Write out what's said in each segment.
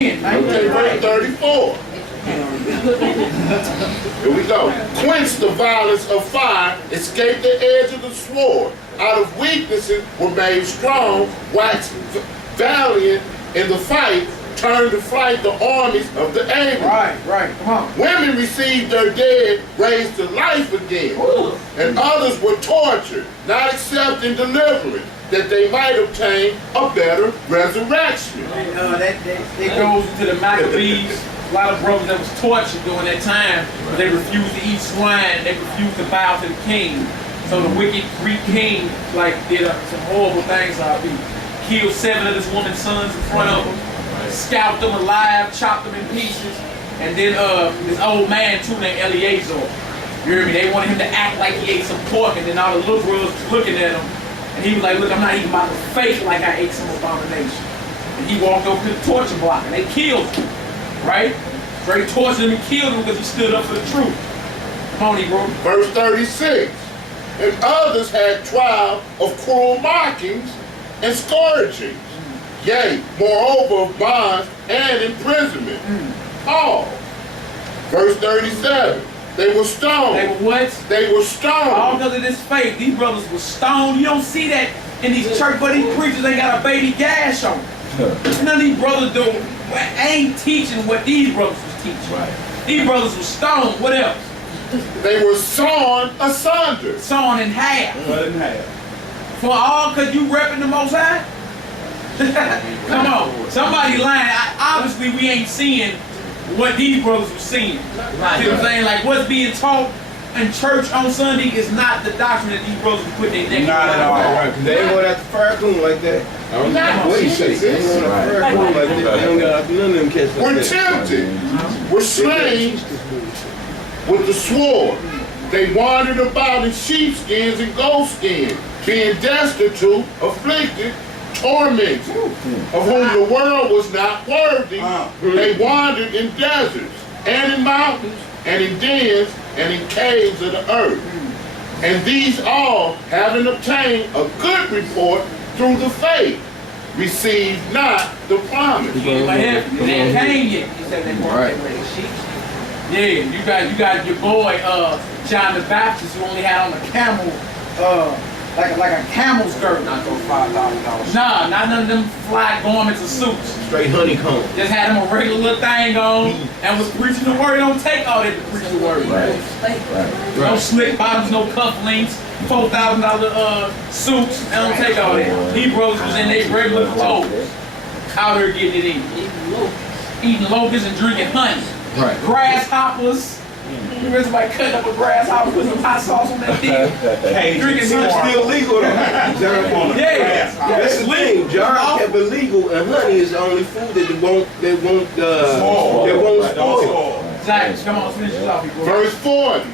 Okay, verse 34. Here we go. Quench the violence of fire, escape the edge of the sword. Out of weaknesses were made strong, wax valiant in the fight, turn to flight the armies of the able. Right, come on. Women received their dead, raised to life again. Ooh. And others were tortured, not accepting deliverance, that they might obtain a better resurrection. It goes to the Maccabees. A lot of brothers that was tortured during that time, but they refused to eat swine, they refused to bow to the king. So the wicked Greek king did some horrible things. He killed 7 of this woman's sons in front of him, scalped them alive, chopped them in pieces, and then this old man too named Eleazar. You hear me? They wanted him to act like he ate some pork, and then all the little girls was looking at him, and he was like, "Look, I'm not even about to fake like I ate some abomination." And he walked over to the torture block, and they killed him. Right? They tortured him and killed him because he stood up for the truth. Come on, bro. Verse 36. And others had trial of cruel mockings and scourgings. Yea, moreover of bonds and imprisonment. All. Verse 37. They were stoned. They were what? They were stoned. All because of this faith. These brothers were stoned. You don't see that in these church, but these preachers ain't got a baby gash on. None of these brothers ain't teaching what these brothers was teaching. Right. These brothers were stoned. What else? They were sawn asunder. Sawn in half. Cut in half. For all because you repping the Most High? Come on. Somebody lying. Obviously, we ain't seeing what these brothers were seeing. You know what I'm saying? Like, what's being taught in church on Sunday is not the doctrine that these brothers put their neck. Not at all. Right, because they ain't going after fire coon like that. I don't know what he say. They ain't going after fire coon like that. They don't got none of them cats like that. We're tempted. We're slain with the sword. They wandered about in sheepskins and goatskins, being destitute, afflicted, tormented, of whom the world was not worthy. They wandered in deserts, and in mountains, and in dens, and in caves of the earth. And these all, having obtained a good report through the faith, received not the promise. They ain't came yet. He said they weren't ready sheep. Yeah, you got your boy John the Baptist, who only had on a camel, like a camel's girdle. Not those $5,000. Nah, not none of them fly garments or suits. Straight honeycomb. Just had him a regular little thing on and was preaching the word. Don't take all that to preach the word. Right. No slick bottoms, no cufflinks, $4,000 suits. They don't take all that. These brothers was in their regular clothes, out here getting it in, eating locusts and drinking honey. Right. Grasshoppers. You remember somebody cutting up a grasshopper with some hot sauce on that thing? Hey, drinking honey's still legal though. Yeah, that's the thing. Jar kept it legal, and honey is the only food that won't spoil. Exactly. Come on, finish this off. Verse 40.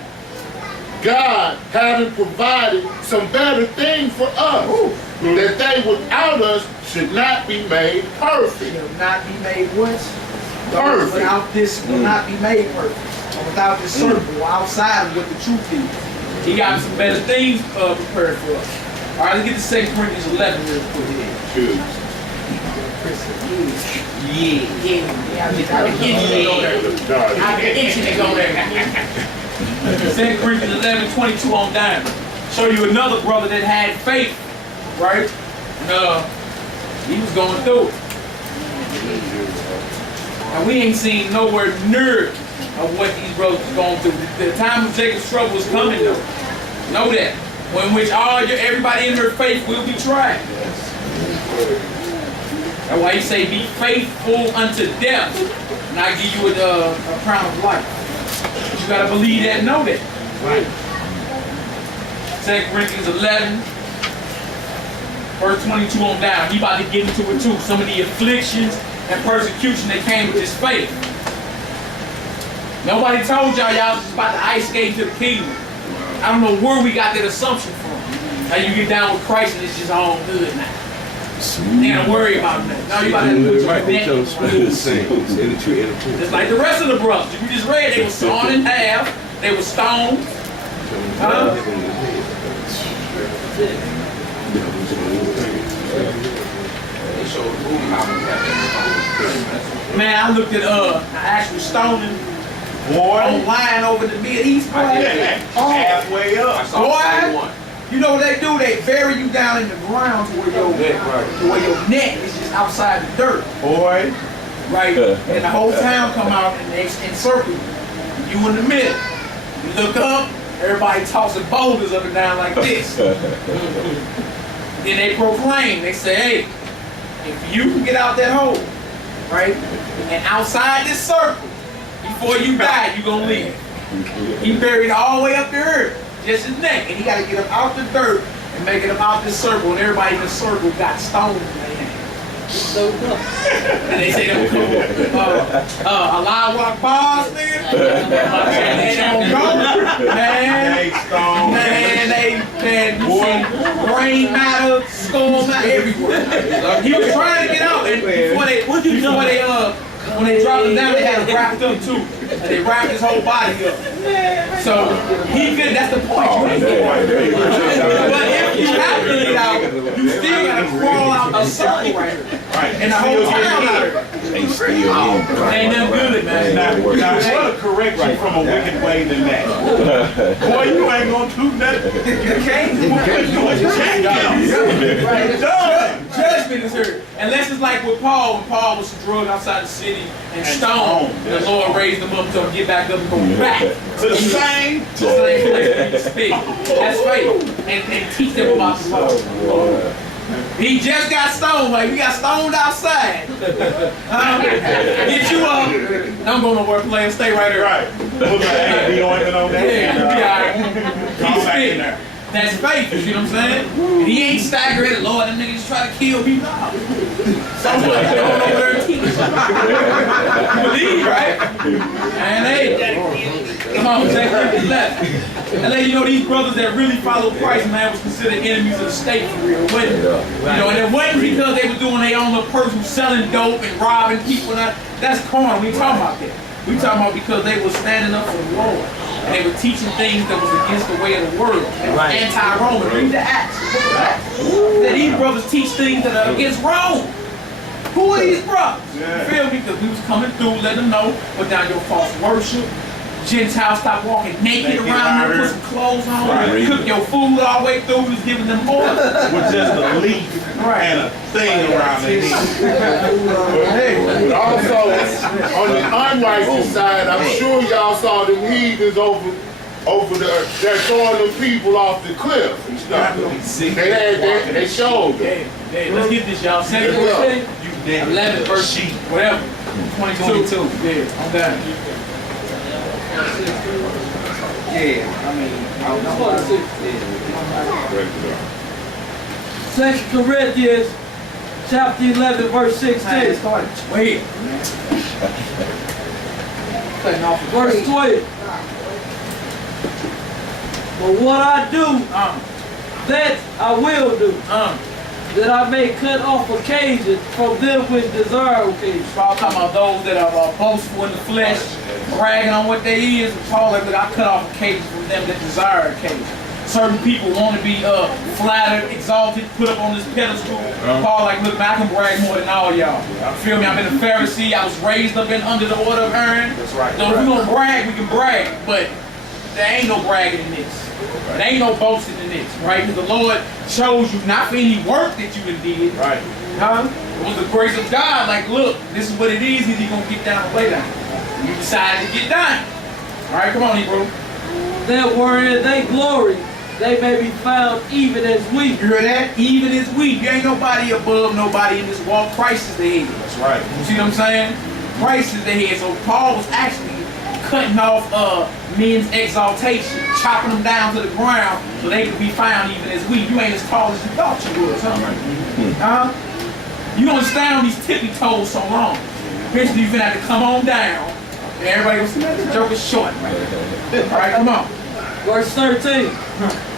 God, having provided some better thing for us, that they without us should not be made perfect. Should not be made what? Perfect. Without this will not be made perfect. Or without this circle outside of what the truth is. He got some better things prepared for us. All right, let's get to 2 Corinthians 11 real quick here. I've been itching to go there. 2 Corinthians 11, 22 on down. Show you another brother that had faith, right? He was going through it. And we ain't seen nowhere near of what these brothers was going through. The time of Jacob's trouble is coming though. Know that. In which everybody in their faith will be tried. That's why he say, be faithful unto death, and I give you a crown of life. But you gotta believe that and know that. Right. 2 Corinthians 11, verse 22 on down. He about to get into it too. Some of the afflictions and persecution that came with his faith. Nobody told y'all was about to ice skate to the kingdom. I don't know where we got that assumption from. How you get down with Christ and it's just all good now. You ain't gotta worry about that. Now you about to put your neck. Just like the rest of the brothers. You just read, they were sawn in half, they were stoned. They showed the movie how Man, I looked at actual stoning online over the Mideast. Halfway up. Boy, you know what they do? They bury you down in the ground to where your neck is just outside the dirt. Boy. Right? And the whole town come out and they encircle you. You in the middle. You look up, everybody tossing boulders up and down like this. Then they proclaim, they say, hey, if you can get out that hole, right, and outside this circle, before you die, you gonna live. He buried all the way up the earth, just his neck, and he gotta get up out the dirt and make it up out this circle, and everybody in the circle got stoned in their hands. And they say they Allah walk bars, nigga. They don't go, man, you see brain matter, skull matter everywhere. He was trying to get out, and when they dropped him down, they had him wrapped up too. And they wrapped his whole body up. So he could, that's the point. But if you have to get out, you still gotta crawl out the circle right here. And the whole town out here. Ain't nothing good, man. Now what'll correct you from a wicked way than that? Boy, you ain't gonna do nothing. You can't do it. Judgment is here. Unless it's like with Paul, when Paul was drugged outside the city and stoned, the Lord raised him up to get back up and go back To the same place where he speak. That's faith. And teach them about the law. He just got stoned, like we got stoned outside. Get you up. Don't go nowhere, player. Stay right here. right. Look at be ointment on that. Yeah, you be alright. Come back in there. That's faith, you see what I'm saying? And he ain't staggering, Lord, them niggas try to kill me now. So what? I don't know where to teach. You believe, right? And hey, come on, Zach, left. And let you know these brothers that really follow Christ, man, was considered enemies of the state for real. Wasn't it? You know, and it wasn't because they were doing their own little personal selling dope and robbing people. That's carnal. We ain't talking about that. We talking about because they were standing up for the Lord. And they were teaching things that was against the way of the world. Anti-Roman. Read the Acts. That these brothers teach things that are against Rome. Who are these brothers? You feel me? Because we was coming through, letting them know, put down your false worship. Gentiles stop walking naked around them, put some clothes on, cook your food all the way through, was giving them oil. With just a leaf and a thing around their head. But also, on the unrighteous side, I'm sure y'all saw them heathens over there, they're throwing the people off the cliff and stuff. They showed them. Hey, let's get this, y'all. 11 verse sheet, whatever. 22. Yeah, I'm done. Second Corinthians chapter 11 verse 16. Wait. Verse 12. But what I do, that I will do, that I may cut off occasion from them which desire occasion. Paul talking about those that are boastful in the flesh, bragging on what they is. Paul like, look, I cut off occasion from them that desire occasion. Certain people want to be flattered, exalted, put up on this pedestal. Paul like, look, man, I can brag more than all y'all. Feel me? I've been a Pharisee. I was raised up under the order of Aaron. That's right. So if we're going to brag, we can brag. But there ain't no bragging in this. There ain't no boasting in this, right? Because the Lord chose you not for any work that you did. Right. It was the grace of God. Like, look, this is what it is. He's going to get down and lay down. And you decided to get down. All right, come on, Hebrew. That wherein they glory, they may be found even as we. You hear that? Even as we. You ain't nobody above nobody in this walk. Christ is the head. That's right. You see what I'm saying? Christ is the head. So Paul was actually cutting off men's exaltation, chopping them down to the ground so they could be found even as we. You ain't as tall as you thought you was, huh? You don't stand on these tippy toes so long. Eventually you're gonna have to come on down and everybody goes, the joke is short. All right, come on. Verse 13.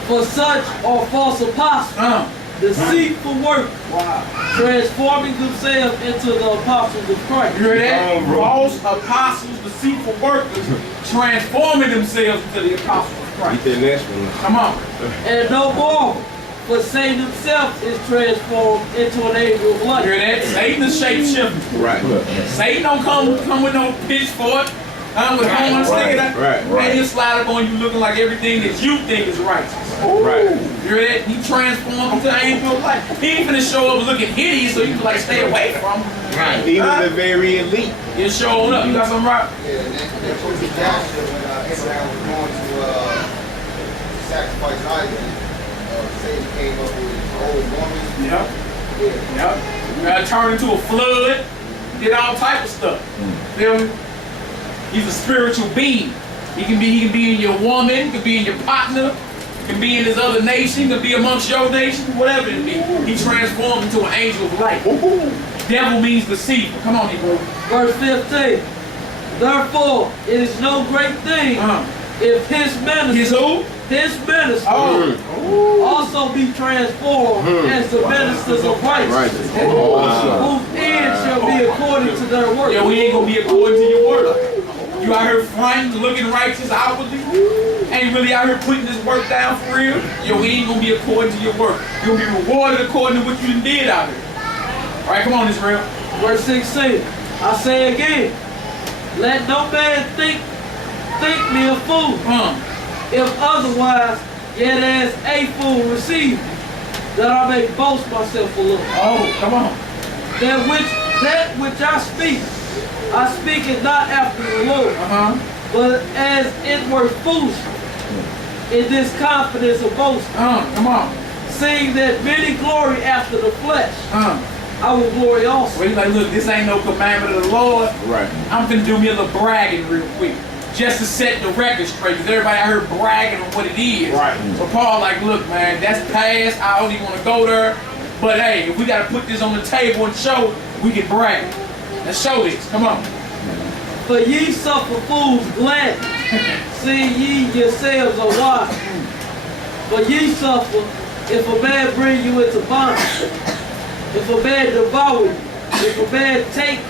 For such are false apostles, deceitful work, transforming themselves into the apostles of Christ. You hear that? False apostles, deceitful workers, transforming themselves into the apostles of Christ. Get that next one. Come on. And no more, For Satan himself is transformed into an angel of You light. hear that? Satan is shapeshifter. Right. Satan don't come with no pitchfork. With horns sticking out. Right. Man, he'll slide up on you looking like everything that you think is righteous. Right. You hear that? He transformed into an angel of light. He ain't finna show up looking hideous so you can like stay away from him. Right. Even the very elite. He'll show up. You got something right? Yeah, and then put the Joshua when Abraham was going to sacrifice Isaac. Satan came up with his old woman. Yep. Yeah. Yep. You gotta turn into a flood. Did all type of stuff. Feel me? He's a spiritual being. He can be in your woman, he can be in your partner, he can be in his other nation, he can be amongst your nation, whatever it be. He transformed into an angel of light. Devil means deceiver. Come on, Hebrew. Verse 15. Therefore, it is no great thing if his ministers, His who? his ministers also be transformed as the ministers of righteousness, whose end shall be according to their work. Yo, we ain't gonna be according to your work. You out here fronting, looking righteous outwardly, ain't really out here putting this work down for real. Yo, we ain't gonna be according to your work. You'll be rewarded according to what you did out here. All right, come on, Israel. Verse 16. I say again, let no man think me a fool. If otherwise, yet as a fool receive me, that I may boast myself a little. Oh, come on. That which I speak it not after the Lord, but as it were foolish, in this confidence of boasting. Come on. Seeing that many glory after the flesh, I will glory also. Well, he's like, look, this ain't no commandment of the Lord. Right. I'm finna do me a little bragging real quick. Just to set the record straight, because everybody out here bragging on what it is. Right. So Paul like, look, man, that's past. I don't even want to go there. But hey, if we got to put this on the table and show, we can brag. Let's show this. Come on. For ye suffer fools gladly, seeing ye yourselves are wise. For ye suffer if a man bring you into bondage, if a man devour you, if a man take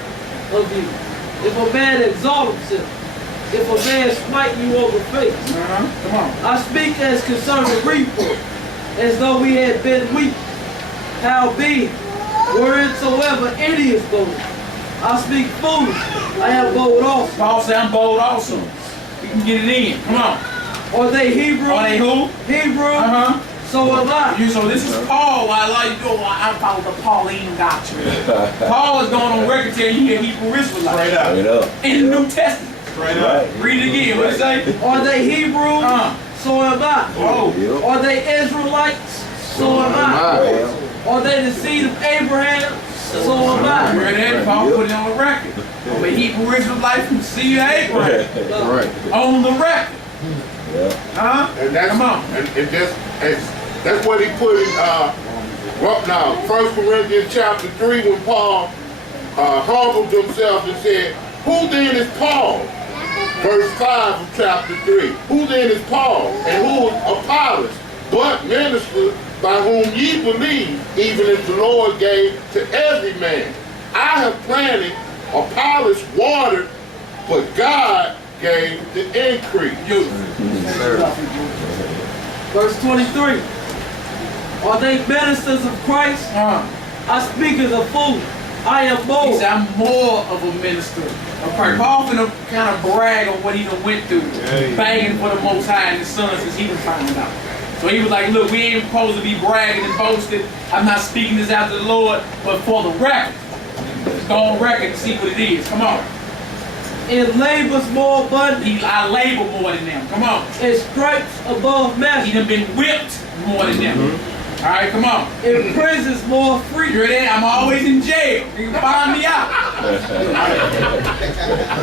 of you, if a man exalt himself, if a man smite you over the face. Come on. I speak as concerning reproach, as though we had been weak. Howbeit, wheresoever any is bold, I speak foolish. I am bold also. Paul said, I'm bold also. We can get it in. Come on. Are they Hebrew? Are they who? Hebrew. So am I. So this is Paul. Why I like you doing? I follow the Pauline doctrine. Paul is going on record telling you that Hebrew Israelites. Straight up. In the New Testament. Straight up. Read it again. What it say? Are they Hebrew? So am I. Oh. Are they Israelites? So am I. Are they the seed of Abraham? So am I. Read that? Paul put it on the record. But Hebrew Israelites from seed of Abraham. Right. On the record. And that's, Come on. And that's what he put in now 1 Corinthians chapter 3 when Paul humbled himself and said, who then is Paul? Verse 5 of chapter 3. Who then is Paul? And who is Apollos? But ministers by whom ye believe, even as the Lord gave to every man. I have planted, Apollos watered, but God gave the increase. Verse 23. Are they ministers of Christ? I speak as a fool. I am He bold. said, I'm more of a minister of Christ. Paul finna kind of brag on what he done went through, banging for the Most High and his Son since he was found out. So he was like, look, we ain't supposed to be bragging and boasting. I'm not speaking this out to the Lord, but for the record. Let's go on record and see what it is. Come on. In labors more abundant. I labor more than them. Come on. And stripes above He measure. done been whipped more than them. All right, come on. In prisons more free. You're there. I'm always in jail. You can find me out.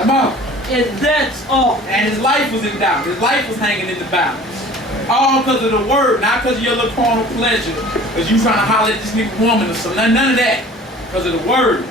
Come on. And that's all. And his life was in doubt. His life was hanging in the balance. All because of the word, not because of your little carnal pleasure, because you trying to holler at this nigga woman or something. None of that. Because of the word.